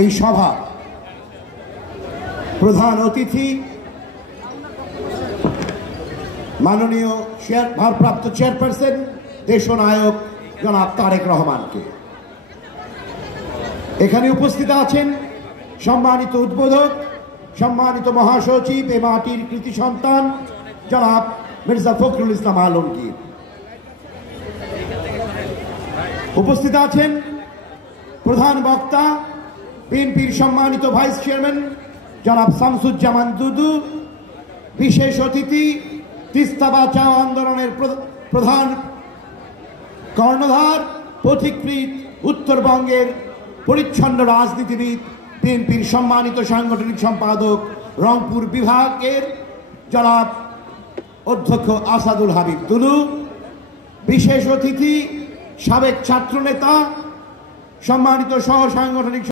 এই সভা প্রধান অতিথি মাননীয় ভারপ্রাপ্ত চেয়ারপারসন দেশনায়ক জনাব তারেক রহমানকে। এখানে উপস্থিত আছেন সম্মানিত উদ্বোধক, সম্মানিত মহাসচিব এ মাটির কৃতি সন্তান জনাব মির্জা ফখরুল ইসলাম আলমগীর। উপস্থিত আছেন প্রধান বক্তা বিএনপির সম্মানিত ভাইস চেয়ারম্যান জনাব শামসুজ্জামান দুদু। বিশেষ অতিথি তিস্তা বাঁচাও আন্দোলনের প্রধান কর্ণধার পথিকৃৎ উত্তরবঙ্গের পরিচ্ছন্ন রাজনীতিবিদ বিএনপির সম্মানিত সাংগঠনিক সম্পাদক রংপুর বিভাগের জনাব অধ্যক্ষ আসাদুল হাবিব দুলু। বিশেষ অতিথি সাবেক ছাত্রনেতা সম্মানিত সহ সাংগঠনিক